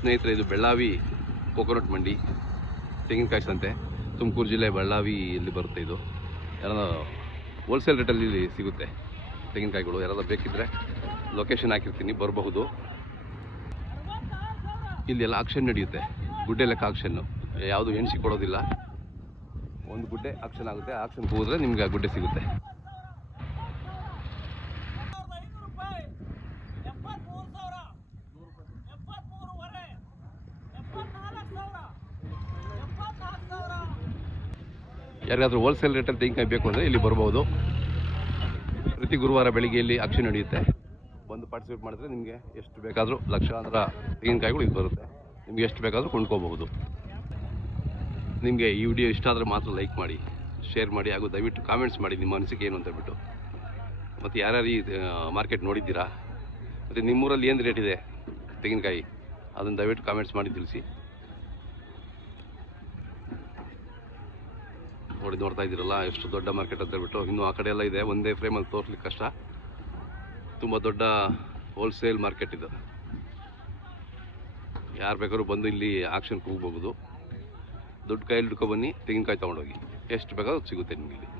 ಸ್ನೇಹಿತರೆ, ಇದು ಬೆಳ್ಳಾವಿ ಕೋಕೋನಟ್ ಮಂಡಿ ತೆಂಗಿನಕಾಯಿ ಸಂತೆ, ತುಮಕೂರು ಜಿಲ್ಲೆ ಬೆಳ್ಳಾವಿಯಲ್ಲಿ ಬರುತ್ತೆ. ಇದು ಯಾರಾದ ಹೋಲ್ಸೇಲ್ ರೇಟಲ್ಲಿ ಸಿಗುತ್ತೆ ತೆಂಗಿನಕಾಯಿಗಳು. ಯಾರಾದ್ರೂ ಬೇಕಿದ್ದರೆ ಲೊಕೇಶನ್ ಹಾಕಿರ್ತೀನಿ, ಬರಬಹುದು. ಇಲ್ಲಿ ಎಲ್ಲ ಆಕ್ಷನ್ ನಡೆಯುತ್ತೆ, ಗುಡ್ಡೆ ಲೆಕ್ಕ ಆಕ್ಷನ್ನು. ಯಾವುದು ಎಣ್ಸಿ ಕೊಡೋದಿಲ್ಲ, ಒಂದು ಗುಡ್ಡೆ ಆಕ್ಷನ್ ಆಗುತ್ತೆ. ಆಕ್ಷನ್ಗೆ ಹೋದರೆ ನಿಮಗೆ ಆ ಗುಡ್ಡೆ ಸಿಗುತ್ತೆ. ಯಾರಿಗಾದ್ರೂ ಹೋಲ್ಸೇಲ್ ರೇಟಲ್ಲಿ ತೆಂಗಿನಕಾಯಿ ಬೇಕು ಅಂದರೆ ಇಲ್ಲಿ ಬರ್ಬೋದು. ಪ್ರತಿ ಗುರುವಾರ ಬೆಳಿಗ್ಗೆ ಇಲ್ಲಿ ಆಕ್ಷನ್ ನಡೆಯುತ್ತೆ. ಬಂದು ಪಾರ್ಟಿಸಿಪೇಟ್ ಮಾಡಿದ್ರೆ ನಿಮಗೆ ಎಷ್ಟು ಬೇಕಾದರೂ ಲಕ್ಷಾಂತರ ತೆಂಗಿನಕಾಯಿಗಳು ಇಲ್ಲಿ ಬರುತ್ತೆ. ನಿಮಗೆ ಎಷ್ಟು ಬೇಕಾದರೂ ಕೊಂಡ್ಕೋಬಹುದು. ನಿಮಗೆ ಈ ವಿಡಿಯೋ ಇಷ್ಟ ಆದರೆ ಮಾತ್ರ ಲೈಕ್ ಮಾಡಿ, ಶೇರ್ ಮಾಡಿ, ಹಾಗೂ ದಯವಿಟ್ಟು ಕಾಮೆಂಟ್ಸ್ ಮಾಡಿ ನಿಮ್ಮ ಅನಿಸಿಕೆ ಏನು ಅಂತ ಬಿಟ್ಟು. ಮತ್ತು ಯಾರ್ಯಾರು ಈ ಮಾರ್ಕೆಟ್ ನೋಡಿದ್ದೀರಾ, ಮತ್ತು ನಿಮ್ಮೂರಲ್ಲಿ ಏನು ರೇಟ್ ಇದೆ ತೆಂಗಿನಕಾಯಿ, ಅದನ್ನು ದಯವಿಟ್ಟು ಕಾಮೆಂಟ್ಸ್ ಮಾಡಿ ತಿಳಿಸಿ. ನೋಡ್ತಾ ಇದ್ದೀರಲ್ಲ ಎಷ್ಟು ದೊಡ್ಡ ಮಾರ್ಕೆಟ್ ಅಂತ ಹೇಳ್ಬಿಟ್ಟು. ಇನ್ನೂ ಆ ಕಡೆ ಎಲ್ಲ ಇದೆ, ಒಂದೇ ಫ್ರೇಮಲ್ಲಿ ತೋರಿಸ್ಲಿಕ್ಕೆ ಕಷ್ಟ. ತುಂಬ ದೊಡ್ಡ ಹೋಲ್ಸೇಲ್ ಮಾರ್ಕೆಟ್ ಇದು. ಯಾರು ಬೇಕಾದ್ರೂ ಬಂದು ಇಲ್ಲಿ ಆಕ್ಷನ್ಗೆ ಹೋಗ್ಬೋದು. ದುಡ್ಡು ಕೈಯಲ್ಲಿ ಹಿಡ್ಕೊಬನ್ನಿ, ತೆಂಗಿನಕಾಯಿ ತೊಗೊಂಡೋಗಿ ಎಷ್ಟು ಬೇಕಾದ್ರೂ ಸಿಗುತ್ತೆ ನಿಮಗೆ ಇಲ್ಲಿ.